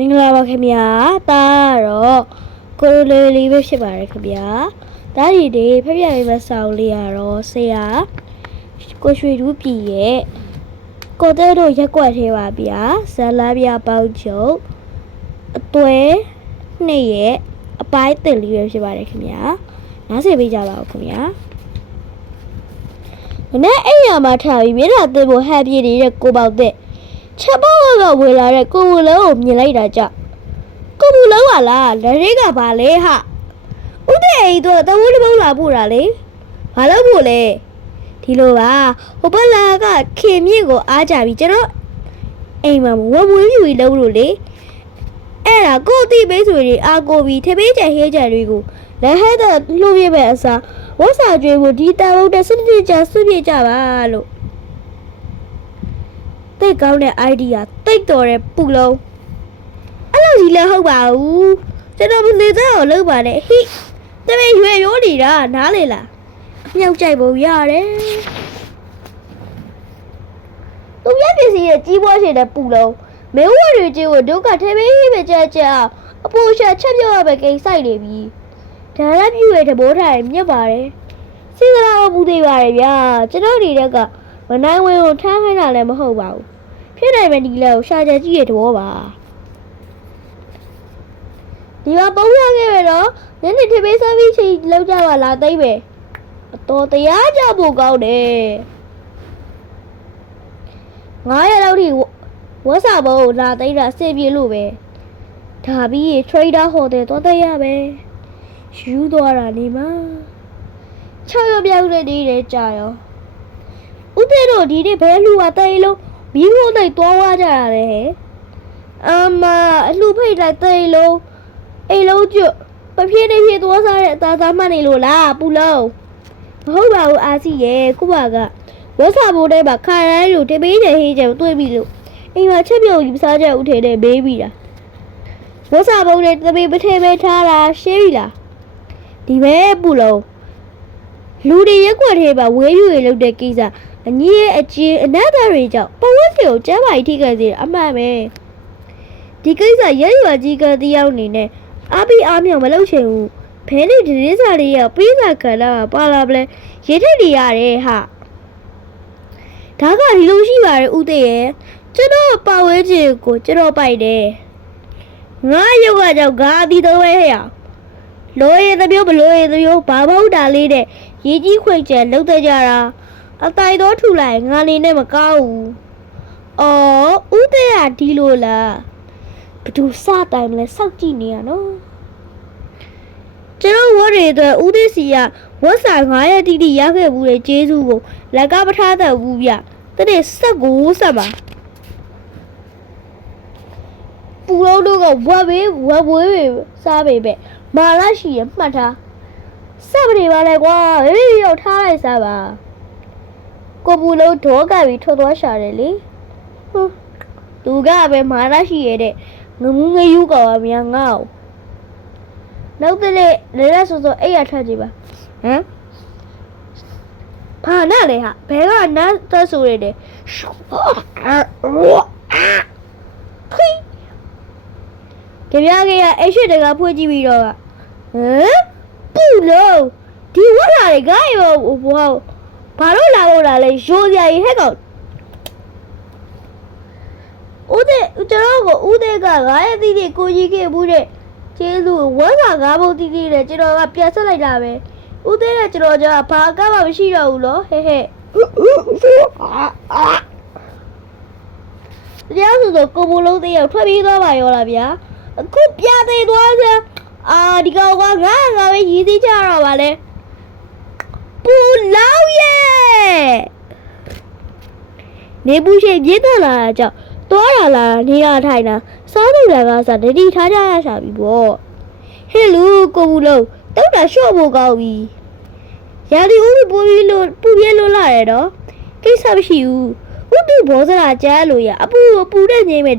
မင်္ဂလာပါခင်ဗျာတာကတော့ကိုလိုလေးလေးပဲဖြစ်ပါတယ်ခင်ဗျာဒါဒီဒီဖက်ပြလေးမဆောင်လေးရတော့ဆရာကိုရွှေတူးပြည်ရဲ့ကိုတဲ့တို့ရက်ွက်သေးပါဗျာဇလာပြပေါင်းချုပ်အသွဲနှစ်ရဲ့အပိုင်းတင်လေးပဲဖြစ်ပါတယ်ခင်ဗျာနားဆင်ပေးကြပါဦးခင်ဗျာမနေ့အိမ်ရမှာထားပြီးမြေတာတင်ဖို့ဟန်ပြေနေတဲ့ကိုပေါက်တဲ့ ချက်ပေါက်ကဝေလာတဲ့ကိုဘူးလုံးကိုမြင်လိုက်တာကြောင့်ကိုဘူးလုံးကလားလက်ရိတ်ကဘာလဲဟာဥဒဲအိမ်တော့တဝူးတစ်ပုတ်လာပို့တာလေဘာလို့ပို့လဲဒီလိုပါဟိုဘက်လာကခင်မြင့်ကိုအားကြပြီးကျွန်တော်အိမ်မှာဝဝွေးပြူကြီးလုံးလို့လေအဲ့ဒါကိုအတိပေးဆိုရင်အာကိုပြီးထေပေးချင်ဟေးချင်တွေကိုလက်ဟဲတဲ့လှုပ်ပြပဲအစားဝတ်စာကျွေးဖို့ဒီတန်ဖို့တဲ့စနစ်ကြစွပြကြပါလို့ တိတ်ကောင်းတဲ့ idea တိတ်တော်တဲ့ပူလုံးအဲ့လိုကြီးလည်းဟုတ်ပါဘူးကျွန်တော်မနေသေးအောင်လုပ်ပါနဲ့ဟိတမင်ရွေရိုးနေတာနားလေလားအမြောက်ကြိုက်ပုံရတယ်သူမြတ်ပစ္စည်းရဲ့ကြီးပွားရှင်တဲ့ပူလုံးမဲဝရကြီးကိုဒုက္ခထဲပေးပဲကြကြအောင်အပူရှာချက်ပြောရပဲကိန်းဆိုင်နေပြီဒါလည်းပြည့်ရဲ့တဘောထားရင်မြတ်ပါတယ်စဉ်းစားတော့ဘူးသေးပါတယ်ဗျာကျွန်တော်ဒီတက်က မနိုင်ဝင်ကိုထမ်းခိုင်းတာလည်းမဟုတ်ပါဘူးဖြစ်နိုင်မယ်ဒီလက်ကိုရှာကြကြည့်ရတဲ့ဘောပါဒီမှာပုံရခဲ့ပဲတော့ညနေထပေးစားပြီးချိန်လောက်ကြပါလားသိပဲအတော်တရားကြဖို့ကောင်းတယ်ငါးရက်လောက်ထိဝက်စာဘုံလာသိတာစေပြေလို့ပဲဒါပြီး trader hotel တော့တရပဲယူသွားတာနေမှာ6ရက်ပြောက်တဲ့ဒီတဲ့ကြာရော ဥသေးတို့ဒီနေ့ဘဲလှူပါတိုင်လုံးမီးခိုးတိုက်သွားွားကြတာလေဟဲ့အမအလှဖိတ်လိုက်တဲ့လုံးအိမ်လုံးကျွတ်ပပြည့်နေပြည့်သွားစားတဲ့အသားသားမှတ်နေလို့လားပူလုံးမဟုတ်ပါဘူးအာစီရဲ့ခုပါကဝက်စာဘိုးတဲ့မှာခါရမ်းလို့တပေးတယ်ဟေးတယ်တွေ့ပြီလို့အိမ်မှာချက်ပြုတ်ယူစားချက်ဦးထဲနဲ့ဘေးပြီလားဝက်စာဘိုးတဲ့တပေးပထဲပဲထားတာရှင်းပြီလားဒီပဲပူလုံးလူတွေရက်ွက်ထဲမှာဝေးယူရလုပ်တဲ့ကိစ္စ အညီရဲ့အကျဉ်အနတ်သားတွေကြောင့်ပဝတ်စီကိုကျမ်းမာရေးထိခိုက်စေတာအမှန်ပဲဒီကိစ္စရဲရွာကြီးကတယောက်အနေနဲ့အပီအားမြောင်မလုပ်ချင်ဘူးဘဲနဲ့ဒီရင်းစာလေးကပေးစာခံလာပါလာပလဲရေးထိတ်နေရတယ်ဟာဒါကဒီလိုရှိပါတယ်ဦးသေးရဲ့ကျွန်တော်ပါဝဲခြင်းကိုကျွန်တော်ပိုက်တယ်ငါရုပ်ကကြောင့်ငါအတီတော့ပဲဟဲ့လိုရတဲ့မျိုးဘလိုရတဲ့မျိုးဘာမဟုတ်တာလေးတဲ့ရေကြီးခွေကျန်လောက်တဲ့ကြတာ အတိုင်တော့ထူလိုက်ငါနေနဲ့မကောင်းဘူး။အော်ဦးတဲ့ကဒီလိုလား။ဘသူစတိုင်မလဲစောက်ကြည့်နေရနော်။ကျွန်တော်ဝတ်ရတဲ့ဦးသေးစီကဝတ်စာ9ရက်တိတိရခဲ့ဘူးတဲ့ကျေးဇူးကိုလက်ကမထားတတ်ဘူးဗျ။တနေ့ဆက်ကိုဆက်ပါ။ပူလုံးတို့ကဝက်ဘေးဝက်ဝေးပဲစားပေပဲမာရရှိရမှတ်ထား။ဆက်ပနေပါလေကွာ။ဘေးရောက်ထားလိုက်စားပါ။ ကိုပူလုံးဒေါကပြီးထွက်သွားရှာတယ်လေဟွန်းသူကပဲမာရရှိရတဲ့ငမူးငယူးကောင်ကမြန်ငါ့ကိုနောက်တဲ့လေလေရဆိုဆိုအဲ့ရထွက်ကြည့်ပါဟမ်ဘာနာလဲဟာဘဲကနတ်သက်ဆိုရတဲ့ဖိကြပြားကြီးကအဲ့ရှိတကဖွင့်ကြည့်ပြီးတော့ကဟမ်ပူလုံးဒီဝတ်လာလေဂါရောဘော ဘာလို့လာလို့လာလဲရိုးစရာကြီးဟဲ့ကောင်ဦးတဲ့ကျွန်တော်ကဦးတဲ့ကငါရဲ့တီးတီကိုကြီးခဲ့ဘူးတဲ့ကျေးဇူးဝမ်းစာငါးဘုံတီးတီတဲ့ကျွန်တော်ကပြန်ဆက်လိုက်တာပဲဦးတဲ့ကကျွန်တော်ကဘာကမှမရှိတော့ဘူးလို့ဟဲ့ဟဲ့တရားဆိုတော့ကိုဘလုံးတဲ့ရောက်ထွက်ပြေးသွားပါရောလားဗျာအခုပြသေးသွားစမ်းအာဒီကောင်ကငါငါပဲရည်သေးကြတော့ပါလေ ပူလောက်ရဲ့နေဘူးရှိပြည့်တက်လာတာကြောင့်တွားလာလာနေရထိုင်တာစားနေလာကစားတတိထားကြရရှာပြီပေါ့ဟဲ့လူကိုဘူးလုံးတောက်တာရှော့ဖို့ကောင်းပြီရာဒီဦးပူပြီးလို့ပူပြဲလို့လာရတော့ကိစ္စမရှိဘူးဥတုဘောစရာကြားလို့ရအပူကိုပူတဲ့ငိမ့်မဲ့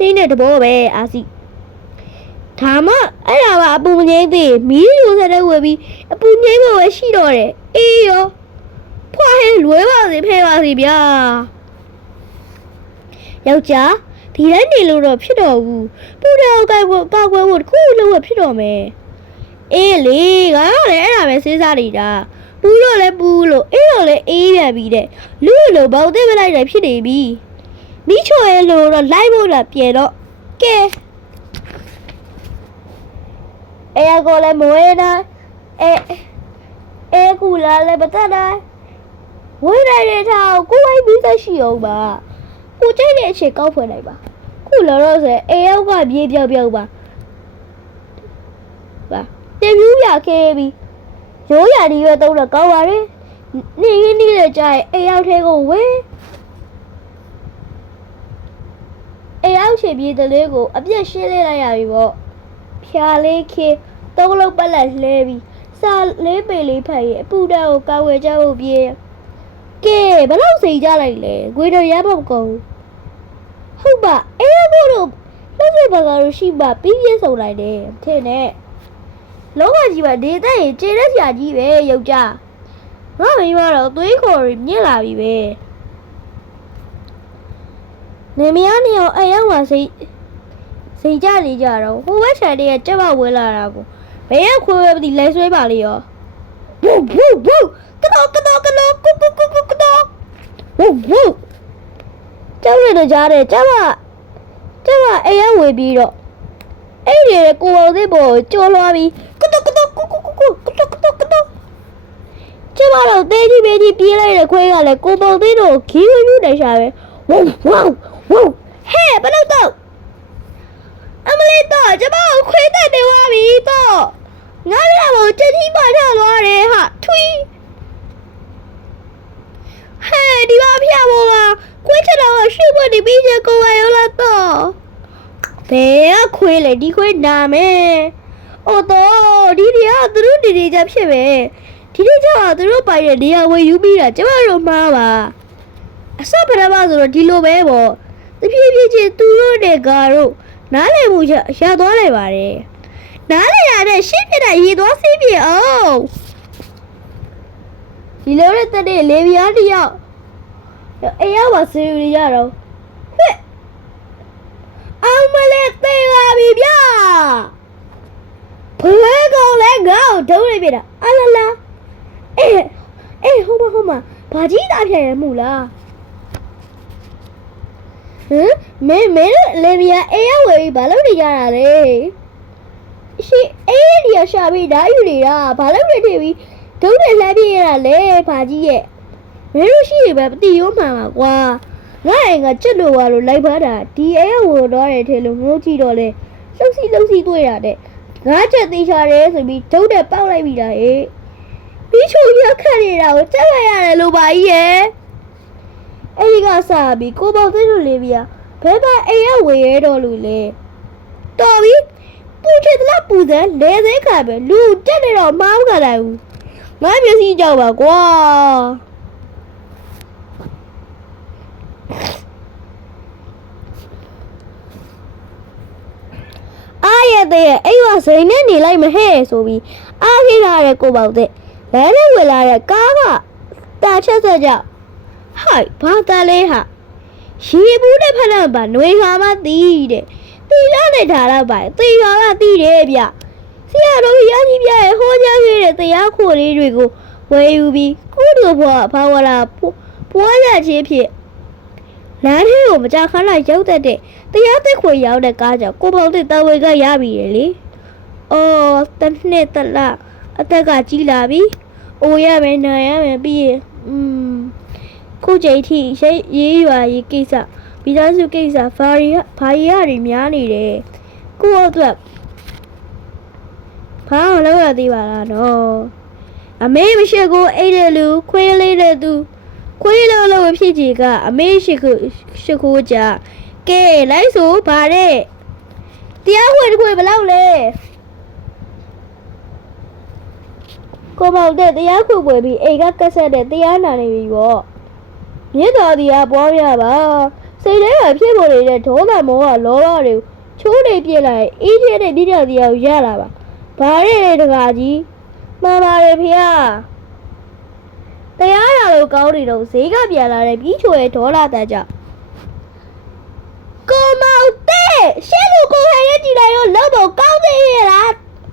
နေတဲ့တဘောပဲအာစီ ဒါမှအဲ့ဒါမှအပူမငိမ့်သေးမီးရိုးစတဲ့ဝယ်ပြီးအပူငိမ့်ဖို့ပဲရှိတော့တယ်အေးရောဖွာဟဲလွဲပါစေဖဲပါစေဗျာယောက်ျားဒီတိုင်းနေလို့တော့ဖြစ်တော့ဘူးပူတော်ကိုက်ဖို့ကောက်ွယ်ဖို့တစ်ခုလုံးဝဖြစ်တော့မယ်အေးလေငါကလည်းအဲ့ဒါပဲစဉ်းစားနေတာပူတော့လည်းပူလို့အေးတော့လည်းအေးပြန်ပြီတဲ့လူလိုဘောက်သိမလိုက်တယ်ဖြစ်နေပြီမိချိုရဲ့လို့တော့လိုက်ဖို့လာပြေတော့ကဲ အဲ့ရကိုလည်းမဝဲတာအဲအဲကူလာလည်းမတတ်နိုင်ဝဲနိုင်တဲ့ထားကိုဝိုင်းပြီးသက်ရှိအောင်ပါကိုကြိုက်တဲ့အချိန်ကောက်ဖွယ်လိုက်ပါခုလောတော့ဆိုအေရောက်ကပြေးပြောက်ပြောက်ပါပါတေပြူးရခဲပြီးရိုးရဒီရွယ်သုံးတော့ကောင်းပါရဲ့နေရင်းနေလေကြရင်အေရောက်ထဲကိုဝဲအေရောက်ချေပြေးတဲ့လေးကိုအပြက်ရှင်းလေးလိုက်ရပြီပေါ့ဖြာလေးခေ သုံးလုံးပတ်လက်လှဲပြီးစာလေးပေလေးဖတ်ရဲ့အပူတောက်ကိုကောက်ဝဲကြဖို့ပြေးကဲဘယ်လောက်စိတ်ကြလိုက်လဲငွေတော့ရဖို့မကုန်ဟုတ်ပါအေးဘို့တို့လက်စဘကာတို့ရှိပါပြီးပြည့်စုံလိုက်တယ်ထင်နဲ့လောကကြီးပါဒေသရင်ကျေရက်ဆရာကြီးပဲယောက်ျားငါမိမတော့သွေးခေါ်ရမြင့်လာပြီပဲနေမရနေအောင်အရောက်ပါစိတ်စိတ်ကြလေကြတော့ဟိုဘက်ခြံတည်းကကြက်မဝဲလာတာကို ဘယ်ရခွေးပဲမသိလဲဆွဲပါလေရောဝူဝူဝူကတော့ကတော့ကတော့ကုကုကုကုကတော့ဝူဝူကျောင်းရတော့ကြားတယ်ကျောင်းကကျောင်းကအိမ်ရောက်ဝေပြီးတော့အဲ့ဒီကိုအောင်သေးပေါ်ကျော်လွှားပြီးကတော့ကတော့ကုကုကုကုကတော့ကတော့ကတော့ကျမတို့တဲကြီးပေးကြီးပြေးလိုက်တဲ့ခွေးကလည်းကိုပေါသေးတော့ခီးဝပြူနေရှာပဲဝူဝူဝူဟဲ့ဘယ်လို့တော့အ မလေးတော့ကျမကိုခွေးတက်နေသွားပြီတော့ငါလည်းဘောချက်ကြီးပါထသွားတယ်ဟာထွီးဟဲ့ဒီပါဖျက်ပေါ်ပါခွေးချက်တော့ရှိဖို့ဒီပြီးချကိုဝါရောလာတော့ဘယ်ကခွေးလဲဒီခွေးနာမယ်အိုတော့ဒီဒီကသူတို့ဒီဒီကြဖြစ်ပဲဒီဒီကြသူတို့ပိုင်တဲ့နေရာဝယ်ယူပြီးတာကျမတို့မှားပါအစပရမဆိုတော့ဒီလိုပဲပေါ့တဖြည်းဖြည်းချင်းသူတို့တဲ့ကာတို့ နားလည်မှုရရသွားလိုက်ပါတယ်နားလေရတဲ့ရှင်းပြတဲ့ရေသွားစီးပြအောင်ဒီလိုတဲ့တဲ့လေပြားတယောက်အေးရောက်ပါစေရရတော့ဟဲ့အောင်မလေးသိပါပြီဗျာဘယ်ကောင်လဲငါ့ကိုဒုံးနေပြတာအလလာအေးအေးဟိုမဟိုမဘာကြီးသားဖြစ်ရမှုလား ဟမ်မင်းမင်းတို့လေပြားအေးရောက်ဝယ်ပြီးဘာလုပ်နေကြတာလဲရှိအေးဒီရရှာပြီးဓာယူနေတာဘာလို့လဲထည့်ပြီးဒုတ်တယ်လှမ်းပြရတာလဲဘာကြီးရဲ့မင်းတို့ရှိနေပဲမတိရောမှန်ပါကွာငါအိမ်ကချက်လို့ပါလို့လိုက်ပါတာဒီအဲဝင်တော့တယ်ထဲလို့ငိုးကြည့်တော့လဲလှုပ်စီလှုပ်စီတွေ့ရတဲ့ငါချက်သေးချတယ်ဆိုပြီးဒုတ်တယ်ပေါက်လိုက်ပြီတာဟဲ့ပြီးချိုရခတ်နေတာကိုချက်လိုက်ရတယ်လို့ပါကြီးရဲ့ အဲ့ဒီကစားပြီးကိုပေါသိလို့လေးပြဘဲကအိမ်ရဝေရဲတော့လို့လေတော်ပြီပူချင်တယ်ပူစမ်းလဲသေးခါပဲလူတက်နေတော့မားမခနိုင်ဘူးငါမျက်စိကြောက်ပါကွာအားရတဲ့အိမ်ဝစိန်နဲ့နေလိုက်မဟဲ့ဆိုပြီးအားခိလာတဲ့ကိုပေါတဲ့လဲလဲဝင်လာတဲ့ကားကတာချက်ဆက်ကြောက် ဟိုက်ဘာတလဲဟာရီဘူးတဲ့ဖက်တော့ဗာຫນွေခါမှတီးတဲ့ တီလာနဲ့ထားတော့ပါတေပါကတီးတယ်ဗျဆရာတော်ရကြီးပြရဲ့ဟောကြားခဲ့တဲ့တရားခိုလေးတွေကိုဝယ်ယူပြီးကုသိုလ်ဘွားဘာဝလာပွားရခြင်းဖြင့်လမ်းထဲကိုမကြခဏရောက်တတ်တဲ့တရားသက်ခွေရောက်တဲ့ကားကြောင့်ကိုပေါတဲ့တဝေကရပြီလေ။အော်တနှစ်တလအသက်ကကြီးလာပြီ။အိုရမယ်နာရမယ်ပြီးရင်อืม ခုချိန်ထိရိတ်ရေးရွာရေးကိစ္စမိသားစုကိစ္စဘာရီဘာရီရတွေများနေတယ်ကိုယ့်အတွက်ဘာမှလုပ်ရသေးပါလားတော့အမေမရှိကိုအိတ်တဲ့လူခွေးလေးတဲ့သူခွေးလို့လို့ဖြစ်ကြီးကအမေရှိခိုးရှိခိုးကြကဲလိုက်ဆိုဗါတဲ့တရားဝင်ခွေဘယ်လောက်လဲကိုမောင်တဲ့တရားခုပွဲပြီးအိမ်ကကက်ဆက်တဲ့တရားနာနေပြီပေါ့ မြစ်တော်ဒီကပွားရပါစိတ်ထဲမှာဖြစ်ပေါ်နေတဲ့ဒေါသမောဟလောဘတွေကိုချိုးနေပြစ်လိုက်အေးသေးတဲ့ဒီတော်ဒီကိုရလာပါဘာရဲတကားကြီးမှန်ပါတယ်ဖေ။တရားရလို့ကောင်းနေတော့ဈေးကပြန်လာတဲ့ပြီးချိုရဲ့ဒေါ်လာတန်ကြောင့်ကိုမောရှင်းလို့ကိုခိုင်ရဲ့ကြည်လိုက်တော့လောက်တော့ကောင်းသေးရဲ့လား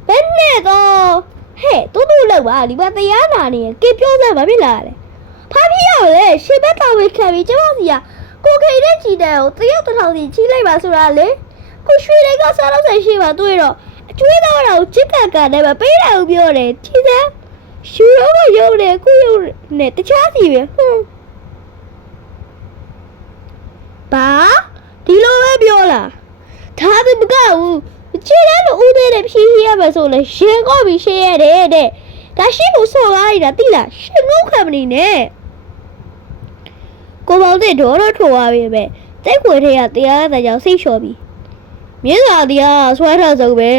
ဘယ်နဲ့တော့ဟဲ့တူတူလောက်ပါဒီမှာတရားနာနေရင်ကေပြောစမ်းဘာဖြစ်လာလဲ ဖာဖြစ်ရလေရှင်းဘက်တော်ဝေခံပြီးကျမစီကကိုခိုင်ရဲ့ကြည်တယ်ကိုတယောက်တစ်ထောင်စီချီးလိုက်ပါဆိုတာလေကိုရွှေတွေကစားတော့ဆိုင်ရှိပါတွေ့တော့အကျွေးတော့တော့ချစ်ကကနဲ့ပဲပေးတယ်ကိုပြောတယ်ချီးစမ်းရှူတော့ကရုပ်တယ်ကိုရုပ်နဲ့တခြားစီပဲဟွန်းဘာဒီလိုပဲပြောလားဒါသမကဘူးချီးတယ်လို့ဦးသေးတယ်ဖြီးဖြီးရမယ်ဆိုလဲရှင်ကောပြီးရှင်းရတယ်တဲ့ဒါရှိဖို့ဆော်ကားရတာတိလားရှင်ငုံခံမနေနဲ့ ကိုပေါင်းတဲ့ဒေါ်တော့ထိုးသွားပြီပဲတိတ်ခွေထဲကတရားတဲ့ကြောင့်စိတ်လျှော်ပြီမြင်းစာတရားဆွဲထားစုံပဲ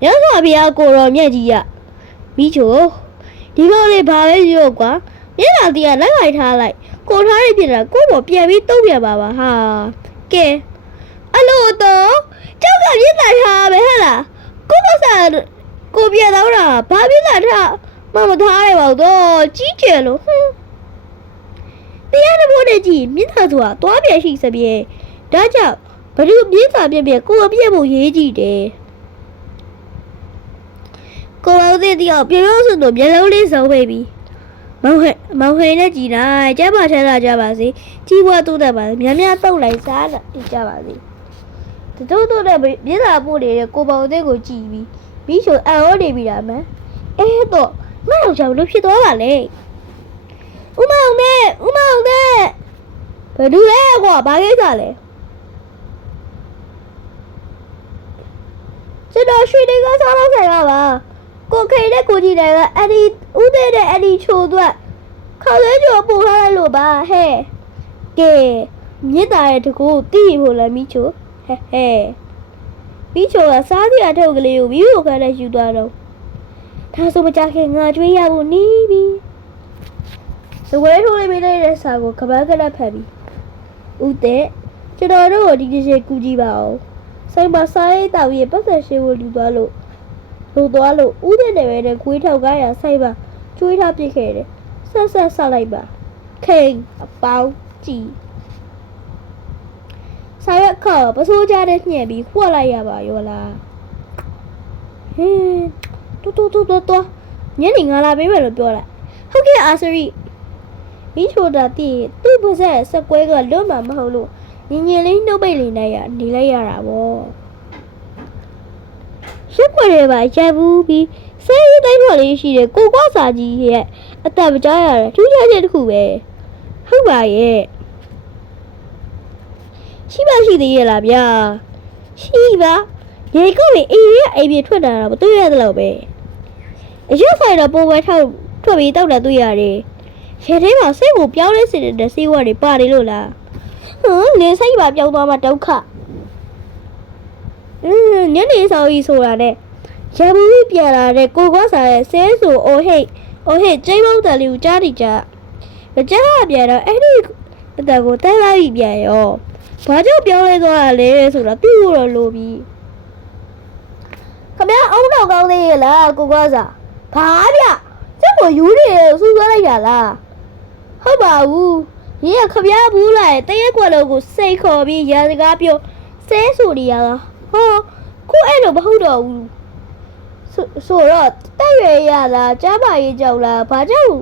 မြတ်စွာဘုရားကိုတော်မြတ်ကြီးရမိချိုဒီလိုလေးဘာပဲပြောကွာမြင်းစာတရားလက်လိုက်ထားလိုက်ကိုထားရပြတာကိုပေါ်ပြန်ပြီးတုံးပြပါပါဟာကဲအလို့တော့ကျောက်ကမြင်းစာထားပဲဟဲ့လားကိုမစာကိုပြန်တော့တာဘာမြင်းစာထားမမထားရပါဘူးတော့ကြီးကျယ်လို့ဟွန်း တရားတော်ဘုရားကြီးမြင့်သာစွာတွားပြရှိစပြဲဒါကြောင့်ဘ누구မြင့်သာပြပြကိုယ်အပြည့်ဖို့ရေးကြည့်တယ်ကိုယ်အောင်တဲ့တယောက်ပြောပြောဆိုတော့မျက်လုံးလေးစုံပဲပြီမောင်ဟဲ့မောင်ဟဲ့နဲ့ကြည်လိုက်ကျမ်းပါချမ်းသာကြပါစေကြီးပွားတိုးတက်ပါစေများများတောက်လိုက်စားလာကြပါစေတို့တို့နဲ့မြင့်သာပို့နေတဲ့ကိုပေါတဲ့ကိုကြည်ပြီးမိချိုအံ့ဩနေပြီလားမန်အဲတော့မအောင်ချဘလို့ဖြစ်သွားပါလဲ ဦးမောင်နဲ့ဦးမောင်နဲ့ဘယ်သူလဲကွာဘာကိစ္စလဲကျွန်တော်ရွှေတွေကစားလို့ဆိုင်ပါပါကိုခိန်နဲ့ကိုကြီးတွေကအဲ့ဒီဦးသေးတဲ့အဲ့ဒီချိုသွက်ခေါင်းလေးကျော်ပို့ထားလိုက်လို့ပါဟဲ့ကဲမြစ်တာရဲ့တကူတီးဖို့လည်းမိချိုဟဲ့ဟဲ့မိချိုကစားစရာထုတ်ကလေးကိုမိဖို့ခန်းနဲ့ယူသွားတော့ဒါဆိုမကြခင်ငါကျွေးရဖို့နီးပြီ စဝဲထိုးလေးပေးလိုက်တဲ့စာကိုကပတ်ကလက်ဖတ်ပြီးဦးတဲ့ကျွန်တော်တို့ကိုဒီတစ်ချက်ကူကြည့်ပါအောင်ဆိုင်ပါစားရေးတောက်ရဲ့ပတ်သက်ရှိဖို့လူသွားလို့လူသွားလို့ဦးတဲ့နယ်ပဲနဲ့ခွေးထောက်ကားရဆိုင်ပါကျွေးထားပြစ်ခဲ့တယ်ဆက်ဆက်ဆက်လိုက်ပါခိန်အပေါင်းကြည့်ဆိုင်ရက်ခေါ်ပစိုးကြတဲ့ညှက်ပြီးခွက်လိုက်ရပါရောလားဟင်းတူတူတူတူတူညနေငါလာပေးမယ်လို့ပြောလိုက်ဟုတ်ကဲ့အာစရီ မိချိုတာတည်သူ့ပါဇက်ဆက်ကွဲကလွတ်မှာမဟုတ်လို့ညင်ညင်လေးနှုတ်ပိတ်လေးနဲ့ရနေလိုက်ရတာပေါ့ရှစ်ခွေတွေပါရိုက်ဘူးပြီးဆဲရီတိုင်းထွက်လေးရှိတယ်ကိုကွာစာကြီးရဲ့အသက်မကြားရတယ်ထူးခြားချက်တစ်ခုပဲဟုတ်ပါရဲ့ရှိပါရှိသေးရဲ့လားဗျာရှိပါရေကုတ်ရင်အေးရအိမ်ပြေထွက်လာတာမတွေ့ရသလောက်ပဲအရွက်ဆိုင်တော့ပုံပဲထောက်ထွက်ပြီးတောက်တာတွေ့ရတယ် ရေထဲမှာစိတ်ကိုပြောင်းလဲစေတဲ့စေဝါတွေပါတယ်လို့လားဟမ်လင်းစိတ်ပါပြောင်းသွားမှဒုက္ခအင်းညနေစောကြီးဆိုတာနဲ့ရံဘူးပြန်လာတဲ့ကိုကွာစားရဲ့ဆဲဆူအိုဟိတ်အိုဟိတ်ကျိန်းမုတ်တယ်လေးကိုကြားနေကြမကြားရပြန်တော့အဲ့ဒီအတကိုတဲလိုက်ပြီးပြန်ရောဘာကြောင့်ပြောင်းလဲသွားတာလဲဆိုတော့သူ့ကိုတော့လိုပြီးခမရအုံတော့ကောင်းသေးရဲ့လားကိုကွာစားဘာဗျကျက်ကိုယူနေဆူဆွဲလိုက်တာလား ဟုတ်ပါဘူး။ညီကခပြားဘူးလာရဲ့တရက်ကွက်လုံးကိုစိတ်ခေါ်ပြီးရာစကားပြောဆဲဆိုနေရတာ။ဟောကိုအဲ့လိုမဟုတ်တော့ဘူး။ဆိုဆိုတော့တက်ရွယ်ရလားကြားပါရေးကြောက်လားဘာကြောက်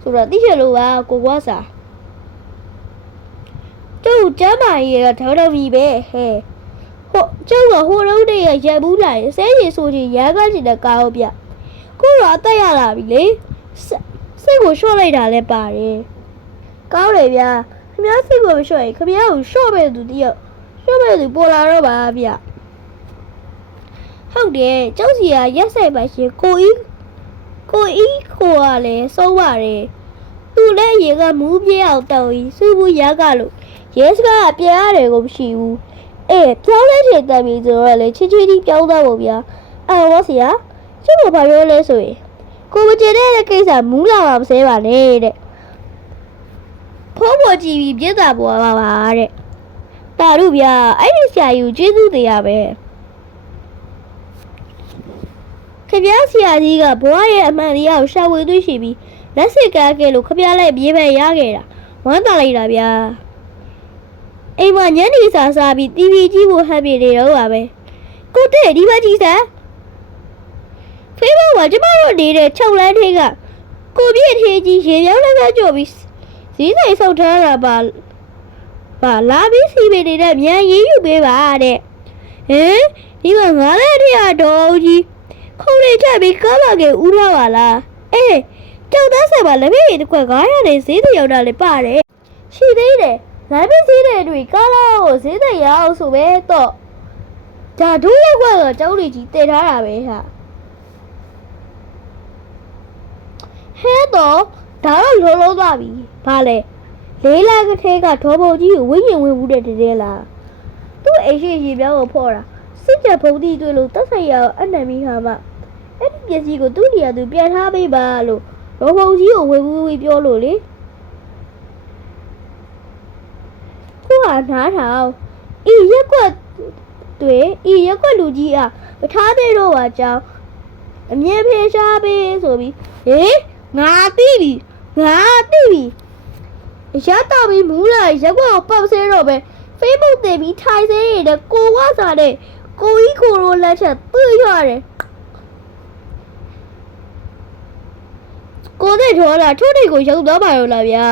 ဆိုတော့သိချင်လို့ပါကိုကွာစာ။ကျုပ်ကြားပါရေးကထောက်တော်ပြီပဲဟဲ့။ဟိုကျုပ်ကဟိုလုံးတည်းရရိုက်ဘူးလာရဲ့ဆဲရီဆိုချင်ရာကချင်တဲ့ကားဟုတ်ဗျ။ကိုတော့အသက်ရလာပြီလေ။စိတ်ကိုလျှော့လိုက်တာလည်းပါတယ်။ ကောင်းတယ်ဗျာခမ ्या စိတ်ကိုမလျှော့ရင်ခမ ्या ကိုလျှော့မဲ့သူတယောက်လျှော့မဲ့သူပေါ်လာတော့ပါဗျဟုတ်တယ်ကျောက်စီကရက်ဆိုင်ပါရှင်ကိုကြီးကိုကြီးကိုကလည်းစိုးပါတယ်သူလည်းရေကမူးပြေးအောင်တောက်ကြီးစူးဘူးရကလို့ရဲစကားကပြန်ရတယ်ကိုမရှိဘူးအေးပြောင်းလဲထည့်တက်ပြီဆိုတော့လေချစ်ချစ်တီးပြောင်းသွားဖို့ဗျာအော်ဝါစီယာကျုပ်ကဘာပြောလဲဆိုရင်ကိုမကျေတဲ့ကိစ္စမူးလာမှာမစဲပါနဲ့တဲ့ ဖိုးပေါ်ကြည့်ပြီးပြစ်တာပေါ်ပါပါတဲ့တာတို့ဗျာအဲ့ဒီဆရာကြီးကိုကျေးဇူးတရားပဲခပြားဆရာကြီးကဘွားရဲ့အမှန်တရားကိုရှာဝေသွေးရှိပြီးလက်စစ်ကားကဲလို့ခပြားလိုက်ပြေးပဲရခဲ့တာဝမ်းသာလိုက်တာဗျာအိမ်မှာညနေစာစားပြီး TV ကြည့်ဖို့ဟပ်ပြနေတော့ပါပဲကိုတဲ့ဒီမှာကြည့်စမ်းဖေးဘမှာကျမတို့နေတဲ့6လမ်းထိပ်ကကိုပြည့်ထေးကြီးရေပြောင်းလည်းကကြော်ပြီး ဈေးဆိုင်ဆောက်ထားတာပါပါလာပြီးစီပေနေတဲ့မြန်ရေးယူပေးပါတဲ့ဟင်ဒီမှာငါလည်းထရတော်ကြီးခုံလေးချက်ပြီးကားပါကဦးထားပါလားအေးကြောက်သားဆက်ပါလက်ဖေးတစ်ခွက်900နဲ့ဈေးတရောက်တာလည်းပါတယ်ရှိသေးတယ်လမ်းပြီးဈေးတွေတွေ့ကားလာကိုဈေးတွေရအောင်ဆိုပဲတော့ဒါတို့ရက်ခွက်တော့ကျောင်းလေးကြီးတည်ထားတာပဲဟာဟဲတော့ဒါတော့လုံးလုံးသွားပြီ ဘာလဲလေးလာကထဲကဒေါ်ဘုံကြီးကိုဝိညာဉ်ဝင်မှုတဲ့တည်းလားသူ့အိမ်ရှိရေပြောင်းကိုဖော်တာစစ်ကြဘုံတီတွေ့လို့တက်ဆိုင်ရအောင်အနံမီဟာမအဲ့ဒီပစ္စည်းကိုသူ့နေရာသူပြန်ထားပေးပါလို့ဒေါ်ဘုံကြီးကိုဝေဝေးဝေးပြောလို့လေခုဟာနားထောင်ဤရက်ကွက်တွေဤရက်ကွက်လူကြီးအားမထားသေးတော့ပါကြောင်းအမြင်ဖေရှားပေးဆိုပြီးဟေးငါသိပြီငါသိပြီ ရတော့ပြီးမူးလာရက်ကွက်ကိုပတ်ဆဲတော့ပဲ Facebook တင်ပြီးထိုင်စဲရတဲ့ကိုဝါစာတဲ့ကိုကြီးကိုရိုလက်ချက်တွေ့ရတယ်ကိုတဲ့ထော်လာထိုးတိတ်ကိုရောက်သွားပါရောလားဗျာ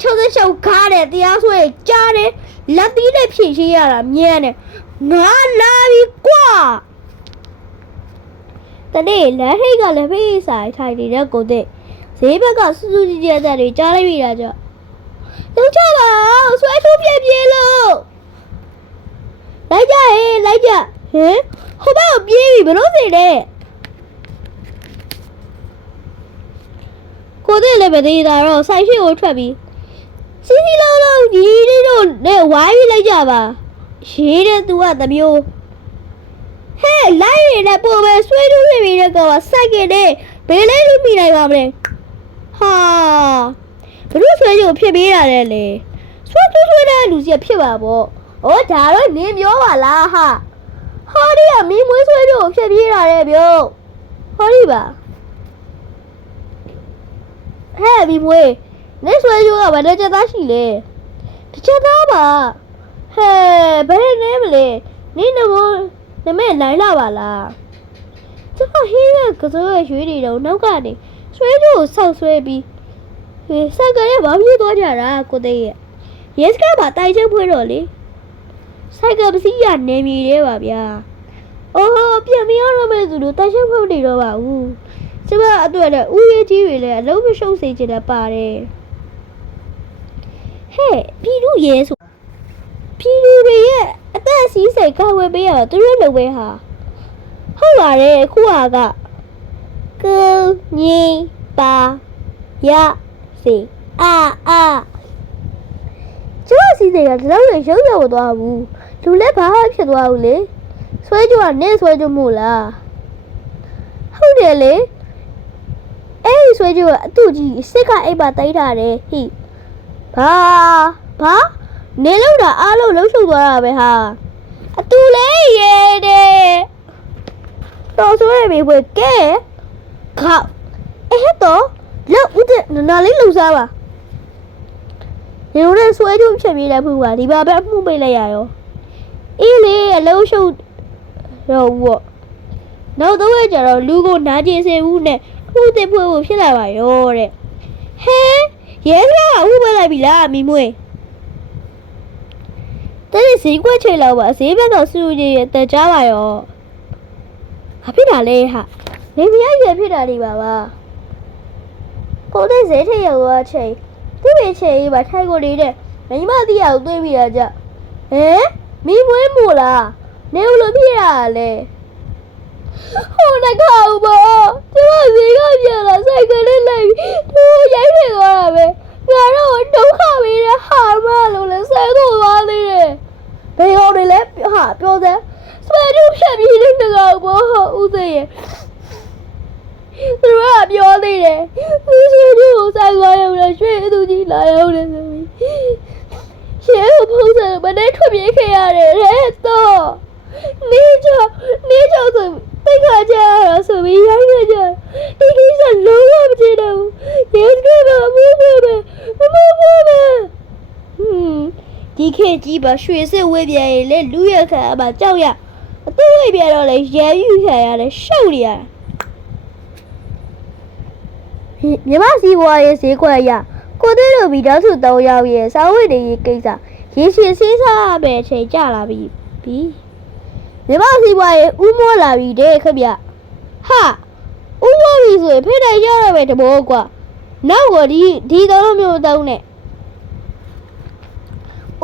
66ကားတဲ့တရားစွဲကြားတယ်လက်သီးနဲ့ဖြည့်ရှင်းရတာမြဲတယ်ငါလာပြီကွာတနေ့လက်ထိတ်ကလည်းဖေးဆိုင်ထိုင်နေတဲ့ကိုတဲ့ဈေးဘက်ကစူးစူးကြီးကြီးတဲ့တွေကြားလိုက်ရတာကြောင့် လုံးချပါအောင်ဆွဲထိုးပြပြေးလို့လိုက်ကြဟေးလိုက်ကြဟင်ဟိုဘက်ကိုပြေးပြီဘလို့စီလဲကိုတဲ့လည်းမသေးတာတော့ဆိုင်ရှိကိုထွက်ပြီးစီစီလုံးလုံးဒီဒီတို့နဲ့ဝိုင်းပြီးလိုက်ကြပါရေးတဲ့သူကတမျိုးဟဲ့လိုက်ရတဲ့ပို့ပဲဆွဲထိုးပြပြေးတဲ့ကောင်ကစိုက်ကနဲ့ဘေးလေးလူမိနိုင်ပါမလဲဟာ ဘလို့ဆွဲကြိုဖြစ်ပေးရတယ်လေဆွဲဆွဲဆွဲတဲ့လူစီဖြစ်ပါပေါ့ဩဒါတော့နင်းပြောပါလားဟာဟောဒီကမင်းမွေးဆွဲကြိုဖြစ်ပေးရတယ်ပြောဟောဒီပါဟဲ့မင်းမွေးနေဆွဲကြိုကဘာလဲချက်သားရှိလဲတစ်ချက်သားပါဟဲ့ဘယ်နဲ့မလဲနင်းနမိုးနမဲနိုင်လာပါလားကျွန်တော်ဟင်းရကစိုးရရွှေတွေတော့နောက်ကနေဆွဲကြိုဆောက်ဆွဲပြီးဟေး စက်ကလေးဘာဖြစ်သွားကြတာကိုသိရဲ့ရဲစကပါတိုင်ချုပ်ဖွေးတော့လေဆိုင်ကပစီရနေမီရဲပါဗျာအော်ပြန်မရတော့မဲ့သူတို့တိုင်ချုပ်ဖွေးနေတော့ပါဘူးကျမအတွက်လည်းဥရေးကြီးတွေလည်းအလုံးမရှုံးစေချင်တယ်ပါတယ်ဟဲ့ပြည်သူရဲဆိုပြည်သူတွေရဲ့အသက်အစည်းစိတ်ကာဝယ်ပေးရတော့သူတို့လုပ်ပဲဟာဟုတ်ပါတယ်ခုဟာကကူညီပါရ စီအာအာကျမစီတွေကဒီလောက်ရရုပ်ရမသွားဘူးလူလည်းဘာမှဖြစ်သွားဘူးလေဆွဲကြကနင့်ဆွဲကြမို့လားဟုတ်တယ်လေအဲ့ဒီဆွဲကြကအတူကြီးစစ်ကအိပ်ပါတိုက်ထားတယ်ဟိဘာဘာနေလို့တာအားလုံးလှုပ်ရှုပ်သွားတာပဲဟာအတူလေးရဲတဲ့တော်ဆွဲရပြီဘွယ်ကဲခောက်အဲ့တော့ လောက်ဦးတဲ့နာလေးလှူစားပါညိုတဲ့ဆွဲကျုံဖြတ်ပြေးတဲ့ဖူကဒီပါပဲအမှုပိတ်လိုက်ရရောအေးလေအလုံးရှုပ်တော့ဘူးပေါ့နောက်တော့ကျတော့လူကိုနာကျင်စေဘူးနဲ့အမှုတင်ဖွဲ့ဖို့ဖြစ်လာပါရောတဲ့ဟဲရဲစကားအမှုပိတ်လိုက်ပြီလားမိမွေတဲ့ဈေးကွက်ချိန်လောက်ပါဈေးဘက်ကစူးကြီးရတက်ကြပါရောဘာဖြစ်တာလဲဟာနေမရရဖြစ်တာဒီပါပါ ကိုတဲ့ဈေးထက်ရောက်သွားချိန်သူ့ရဲ့ချိန်ကြီးပါထိုင်ကိုနေတဲ့မိမတိရကိုတွေးပြီးတော့ကြဟမ်မိမွေးမို့လားနေဦးလို့ဖြစ်ရလဲဟိုနှကောက်ပေါ့ကျမဈေးကပြန်လာဆိုင်ကလေးလိုက်သူရိုက်နေသွားတာပဲငါတော့ဒုက္ခပေးတဲ့ဟာမလို့လဲဆဲတော့သွားသေးတယ်ဘယ်ဟောတွေလဲဟာပြောစမ်းဆွဲတူဖြတ်ပြီးတဲ့နှကောက်ပေါ့ဦးသိရဲ့ သူတို့ကပြောသေးတယ်သူဆွေတို့ကိုဆိုင်သွားရုံနဲ့ရွှေသူကြီးလာရုံနဲ့ဆိုပြီးရှဲကိုဖုံးစံမနဲ့ထွက်ပြေးခဲ့ရတယ်တဲ့တော့နေချောနေချောဆိုသိခါကြရတော့ဆိုပြီးရိုက်နေကြဒီကိစ္စလုံးဝမကြည့်တော့ဘူးရဲစကမမူးမမမမမဟွန်းဒီခေတ်ကြီးပါရွှေစစ်ဝေးပြန်ရင်လေလူရခံအမကြောက်ရအသူဝေးပြန်တော့လေရံယူခံရတယ်ရှုပ်နေရ မြမစီဘွားရဲ့ဈေးကွက်ရကိုသေးတို့ပြီးတော့သူတောင်းရောက်ရဲ့စာဝတ်တွေရေးကိစ္စရေရှည်စေးစားရမယ်အချိန်ကြလာပြီပြီမြမစီဘွားရဲ့ဥမောလာပြီတဲ့ခဗျဟာဥမောပြီဆိုရင်ဖိတဲ့ရရမယ်တဘောကွာနောက်ကဒီဒီတော့မျိုးတောင်းနဲ့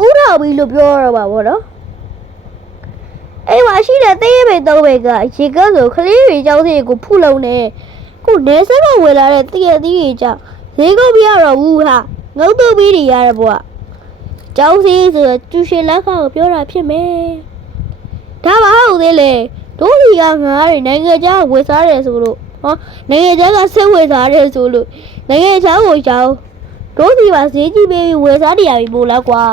ဥထောက်ပြီလို့ပြောရပါဘောနော်အိမ်မှာရှိတဲ့သေးရပေသုံးပေကရေကန်းဆိုခလေးတွေကြောင်းစီကိုဖုလုံးနေ ခုနေစက်တော့ဝယ်လာတဲ့တည့်ရသီးတွေကြောင့်ဈေးကုန်းမရတော့ဘူးဟာငုတ်တုတ်ပြီးနေရတဲ့ဘွားကြောင်းစီဆိုတော့ကျူရှင်လက်ခါကိုပြောတာဖြစ်မယ်ဒါမှဟုတ်သေးလေတို့စီကငါးတွေနိုင်ငံခြားဝယ်စားတယ်ဆိုလို့ဟောနိုင်ငံခြားကဆက်ဝယ်စားတယ်ဆိုလို့နိုင်ငံခြားကိုကြောင်းတို့စီပါဈေးကြီးပေးပြီးဝယ်စားနေရပြီပို့လားကွာ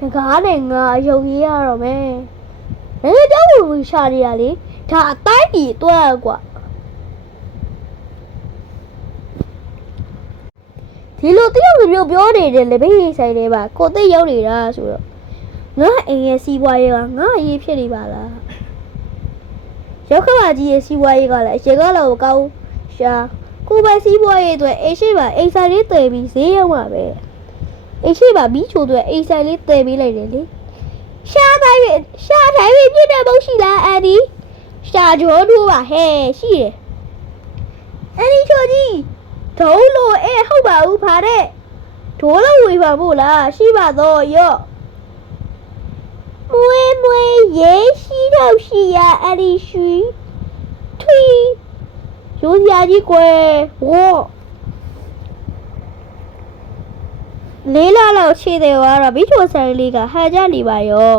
ငကားနဲ့ငါရုပ်ရည်ရတော့မယ်။ဘယ်တော့ဝင်ဝင်ရှာနေရလေ။ ဒါအတိုင်းကြီးတွက်ကွာ။ဒီလိုတယောက်တစ်မျိုးပြောနေတယ်လေဘေးဆိုင်ထဲမှာကိုသိရောက်နေတာဆိုတော့ငါအိမ်ရဲ့စီးပွားရေးကငါအရေးဖြစ်နေပါလား။ရောက်ခမကြီးရဲ့စီးပွားရေးကလည်းအချိန်ကလည်းကောင်းရှာကိုပဲစီးပွားရေးအတွက်အိမ်ရှိမှာအိမ်ဆိုင်လေးတည်ပြီးဈေးရောက်မှာပဲ။အိမ်ရှိပါဘီချိုတွေအိမ်ဆိုင်လေးတည်ပေးလိုက်တယ်လေရှားတိုင်းပဲရှားတိုင်းပဲပြည့်တဲ့မုတ်ရှိလားအန်ဒီ ရှားကြောထိုးပါဟဲ့ရှိတယ်အန်ဒီချိုကြီးဒုံးလို့အဲဟုတ်ပါဘူးဖာတဲ့ဒိုးလို့ဝေပါမို့လားရှိပါတော့ရော့မွေးမွေးရေရှိတော့ရှိရအန်ဒီရှိထွီရိုးစရာကြီးကွယ်ဝေါ့လေးလာလောက်ရှိတယ်ကတော့ဘိချိုဆိုင်လေးကဟန်ကြနေပါရော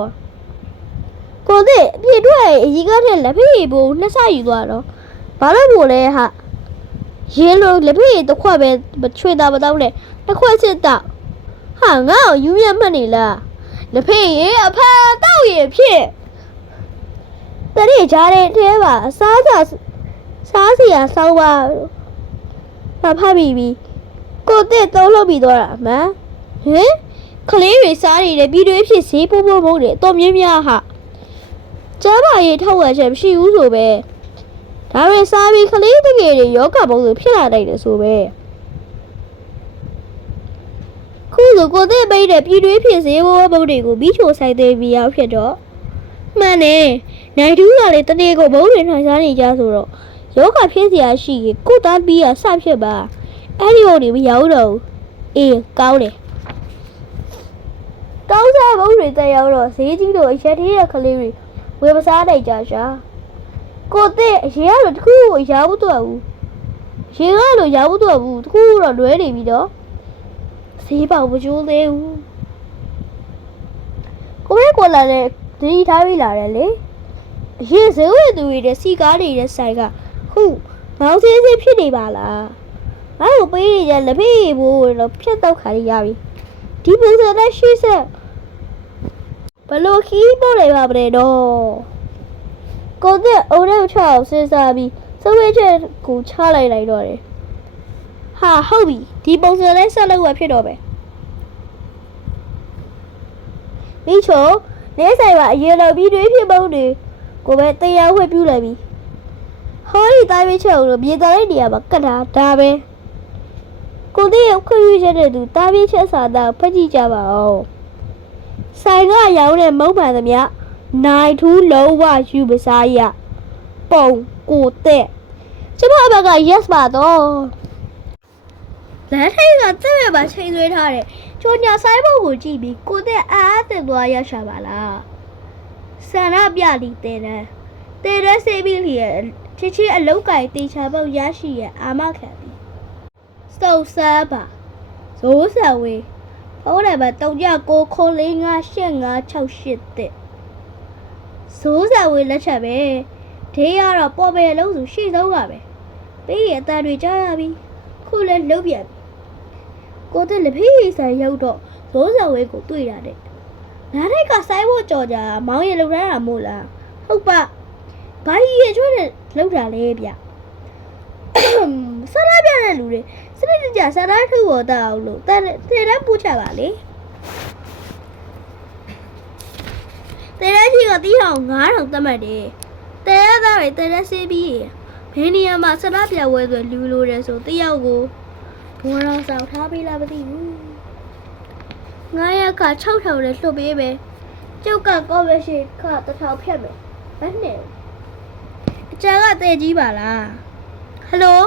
ကိုသစ်အပြည့်ထွက်အကြီးကထက်လက်ဖေးဘူးနှစ်ဆယူသွားတော့ဘာလို့မို့လဲဟာရင်းလို့လက်ဖေးတစ်ခွက်ပဲချွေတာမတော့နဲ့တစ်ခွက်စစ်တော့ဟာငါ့ကိုယူရမှတ်နေလားလက်ဖေးရေအဖန်တော့ရေဖြစ်တတိကြားတဲ့အဲပါအစားကြစားစီရဆောင်းပါမဖတ်ပြီးပြီကိုသစ်သုံးလို့ပြီးတော့တာအမှန်ဟင်ကလေးတွေစားနေတဲ့ပြီးတွေဖြစ်ဈေးပို့ပို့မဟုတ်တယ်တော်မြင်းများဟာ ကျမ်းပါရေးထောက်ဝက်ချက်မရှိဘူးဆိုပဲဒါပေမဲ့စားပြီးကလေးတကယ်တွေယောဂဘုံဆိုဖြစ်လာနိုင်တယ်ဆိုပဲခုဆိုကိုတဲ့ပိတ်တဲ့ပြီးတွေဖြစ်ဈေးပို့ပို့တွေကိုပြီးချိုဆိုင်သေးပြီးရောက်ဖြစ်တော့မှန်တယ်နိုင်တူးကလည်းတနေ့ကိုဘုံတွေထိုင်စားနေကြဆိုတော့ယောဂဖြစ်เสียရှိရင်ကိုသားပြီးရစဖြစ်ပါအဲ့ဒီဟိုတွေမရောက်တော့ဘူးအေးကောင်းတယ် တောင်းစားဘုံတွေတက်ရောက်တော့ဈေးကြီးတို့အရက်သေးတဲ့ကလေးတွေ ဝယ်မစားနိုင်ကြရှာကိုတဲ့အရင်ကတော့တခုကိုရောက်ဘူးတော့ဘူးရင်ကတော့ရောက်ဘူးတော့ဘူးတခုတော့လွဲနေပြီတော့ဈေးပေါမကျိုးသေးဘူးကိုရဲကိုလာတဲ့ဒီထားပြီးလာတယ်လေအရင်ဈေးဝယ်သူတွေတဲ့စီကားတွေတဲ့ဆိုင်ကခုမောင်သေးသေးဖြစ်နေပါလားငါ့ကိုပေးရတဲ့လက်ဖေးဘိုးတော့ဖြတ်တော့ခါရရပြီဒီပုံစံနဲ့ရှိဆက် ဘလို့ခီးပို့လိုက်ပါဗတဲ့တော့ကိုတဲ့အုံနဲ့ချောက်စဉ်းစားပြီးစဝေးချက်ကိုချလိုက်လိုက်တော့တယ်ဟာဟုတ်ပြီဒီပုံစံလေးဆက်လုပ်ရဖြစ်တော့ပဲမိချိုနေဆိုင်မှာအရင်လိုပြီးတွေးဖြစ်ပုံတွေကိုပဲတရားဝှက်ပြူလိုက်ပြီဟောဒီတိုင်းမချက်ဦးလို့မြေသားလိုက်နေရမှာကတ်တာဒါပဲကိုတဲ့ရခွင့်ပြုချက်တဲ့သူတားပြီးချက်စာသားဖတ်ကြည့်ကြပါဦး ဆိုင်ကရောင်းတဲ့မုံမှန်သမျှနိုင်ထူးလုံးဝယူပစားရပုံကိုတဲ့ကျမဘက်က yes ပါတော့လမ်းထိပ်ကတက်ရပါချိန်သွေးထားတယ်ချိုညာဆိုင်ဘုတ်ကိုကြည့်ပြီးကိုတဲ့အားအသစ်သွားရရှာပါလားဆန္ဒပြလီတဲ့တဲ့တဲ့တဲ့စေးပြီးလျက်ချစ်ချစ်အလုတ်ကိုင်တေချာပုတ်ရရှိရဲ့အာမခံပြီးစုံစမ်းပါဇိုးဆံဝေး ဖုန်းနံပါတ်39ခိုးလေး98568တဲ့ဇိုးစာဝေးလက်ချက်ပဲဒေးရတော့ပေါ်ပဲလုံးစုရှေ့ဆုံးပါပဲပြီးရအတန်တွေကြားရပြီခုလည်းလှုပ်ပြန်ပြီကိုတဲ့လက်ဖေးဆိုင်ရောက်တော့ဇိုးစာဝေးကိုတွေ့ရတယ်နားထိုက်ကဆိုင်ဖို့ကြော်ကြမောင်းရလုံရတာမို့လားဟုတ်ပါဘာကြီးရချွတ်နဲ့လှုပ်တာလဲဗျဆန္ဒပြတဲ့လူတွေ စနစ်တကျစာသားထုတ်ပေါ်တတ်အောင်လို့တန်ထဲတန်းပို့ချပါလေတဲတဲကြီးကတီးထောင်9000သတ်မှတ်တယ်တဲရသားတွေတဲတဲဆေးပြီးဘယ်နေရာမှာစကားပြဝဲဆိုလူလိုတယ်ဆိုတယောက်ကိုဘောတော်ဆောင်ထားပေးလားမသိဘူး9ရက်က6000နဲ့လွတ်ပေးမယ်ကျုပ်ကကော်မရှင်ခ1000ဖြတ်မယ်မနဲ့အကျန်ကတဲကြီးပါလားဟယ်လို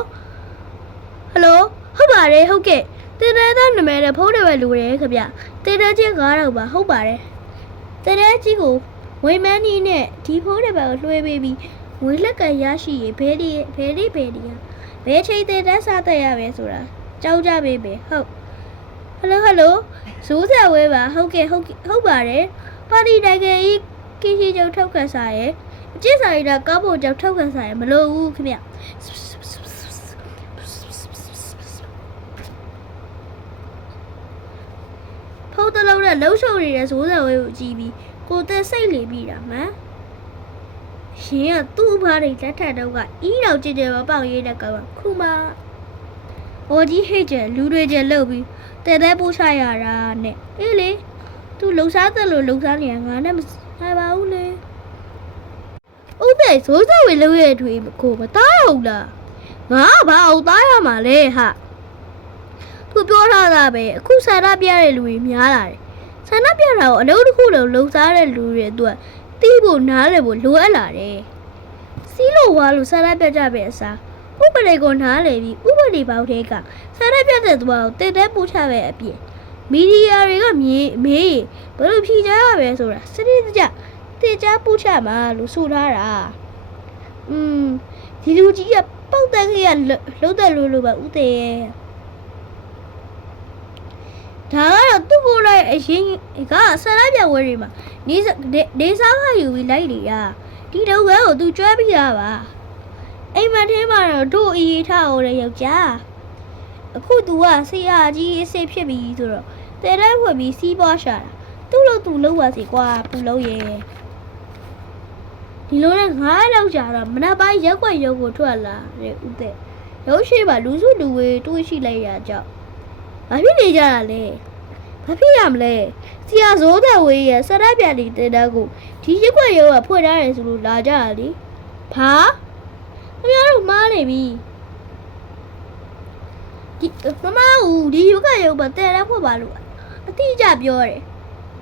ဟယ်လို ဟုတ်ပါတယ်ဟုတ်ကဲ့တဲတဲသားနာမည်နဲ့ဖုန်းနံပါတ်လူတယ်ခင်ဗျတဲတဲချင်း9000ပါဟုတ်ပါတယ်တရဲကြီးကိုဝိမန်းနီးနဲ့ဒီဖုန်းနံပါတ်ကိုလွှဲပေးပြီးငွေလက်ကရရှိရင်ဘယ်ဒီဘယ်ဒီဘယ်ဒီဟာဘယ်ချိန်တည်းတက်စားတက်ရပဲဆိုတာကြောက်ကြပေးပဲဟုတ်ဟယ်လိုဟယ်လိုဇိုးဆက်ဝဲပါဟုတ်ကဲ့ဟုတ်ကဲ့ဟုတ်ပါတယ်ပါတီနိုင်ငံကြီးကင်းရှိကျောက်ထောက်ခံစားရဲ့အကျင့်စာရီတာကားဖို့ကျောက်ထောက်ခံစားရဲ့မလို့ဘူးခင်ဗျဖု န်းတစ်လုံးနဲ့လှုပ်ရှုပ်နေတဲ့ဇိုးဆက်ဝဲကိုကြည့်ပြီးကိုတက်စိတ်လေပြီးတာမှန်ရှင်ကသူ့ဘာတွေလက်ထက်တော့ကအီးတော်ကြည်ကြမပေါက်ရေးတဲ့ကောင်ကခုမှဟောကြီးဟိတ်ကျလူတွေကျလှုပ်ပြီးတဲတဲပို့ချရတာနဲ့အေးလေသူလှုပ်ရှားသက်လို့လှုပ်ရှားနေတာငါနဲ့မဆိုင်ပါဘူးလေဥပ္ပေဇိုးဆက်ဝဲလှုပ်ရတဲ့တွေကိုမသားရဘူးလားငါကဘာအောင်သားရမှာလဲဟာသူပြောထားတာပဲအခုဆန္ဒပြတဲ့လူတွေများလာတယ် ဆန္ဒပြတာကိုအလုပ်တစ်ခုလုံးလှုပ်ရှားတဲ့လူတွေအတွက်တီးဖို့နားလည်ဖို့လိုအပ်လာတယ်။စီးလို့ဝါလို့ဆန္ဒပြကြပဲအစားဥပဒေကိုနားလည်ပြီးဥပဒေပေါက်တဲ့ကဆန္ဒပြတဲ့သူကိုတည်တဲ့ပို့ချပဲအပြင်မီဒီယာတွေကမြေမေးဘယ်လိုဖြေကြရပဲဆိုတာစနစ်တကျတည်ကြပို့ချမှာလို့ဆိုထားတာ။อืมဒီလူကြီးကပောက်တဲ့ကြီးကလှုပ်တဲ့လူလိုပဲဥသေးရဲ့ ဒါကတော့သူ့ကိုယ်လိုက်အရင်ကဆန္ဒပြပွဲတွေမှာနေစနေစားခယူပြီးလိုက်နေရဒီတော့ကကိုသူကျွဲပြီးတာပါအိမ်မထဲမှာတော့တို့အီထားဟောတဲ့ယောက်ျားအခုသူကဆရာကြီးအစ်စ်ဖြစ်ပြီးဆိုတော့တဲတဲဖွက်ပြီးစီးပွားရှာတာသူ့လို့သူလုံးပါစီကွာပူလုံးရဲ့ဒီလိုနဲ့ငါးလောက်ကြာတော့မနက်ပိုင်းရက်ွက်ရုပ်ကိုထွက်လာတဲ့ဥတဲ့ရုပ်ရှိပါလူစုလူဝေးတွေးရှိလိုက်ရကြောက် ဘာဖြစ်နေကြတာလဲဘာဖြစ်ရမလဲဆရာဇိုးတဲ့ဝေးရဲ့ဆရပြလီတင်တဲ့ကိုဒီရက်ွက်ရုံကဖွင့်ထားတယ်ဆိုလို့လာကြတာလေဘာခင်ဗျားတို့မားနေပြီဒီမမဦးဒီရက်ွက်ရုံမှာတင်တဲ့ဖွင့်ပါလို့အတိအကျပြောတယ်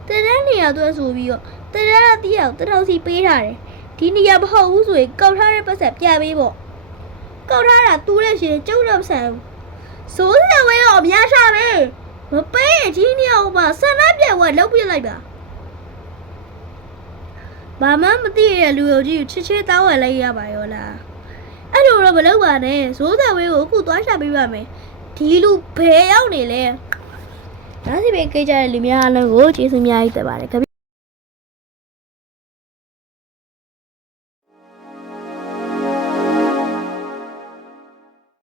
တင်တဲ့နေရာသွဲဆိုပြီးတော့တင်တဲ့တီးအောင်တထောက်စီပေးထားတယ်ဒီနေရာမဟုတ်ဘူးဆိုရင်ကောက်ထားတဲ့ပတ်ဆက်ပြပေးပေါ့ကောက်ထားတာတူးတဲ့ရှင်ကျုပ်တော့မဆန်ဘူး စိုးစံဝဲတော့အများရှာပဲမပေးရင်ကြီးနေအောင်ပါဆန္ဒပြဝဲလောက်ပြလိုက်ပါဘာမှမသိရတဲ့လူရောကြီးကိုချစ်ချစ်တောင်းဝဲလိုက်ရပါရောလားအဲ့လိုတော့မလုပ်ပါနဲ့စိုးစံဝဲကိုအခုသွားရှာပေးပါမယ်ဒီလူဘယ်ရောက်နေလဲဒါစီပဲကြိတ်ကြတဲ့လူများအလုံးကိုကျေးဇူးများကြီးတက်ပါတယ်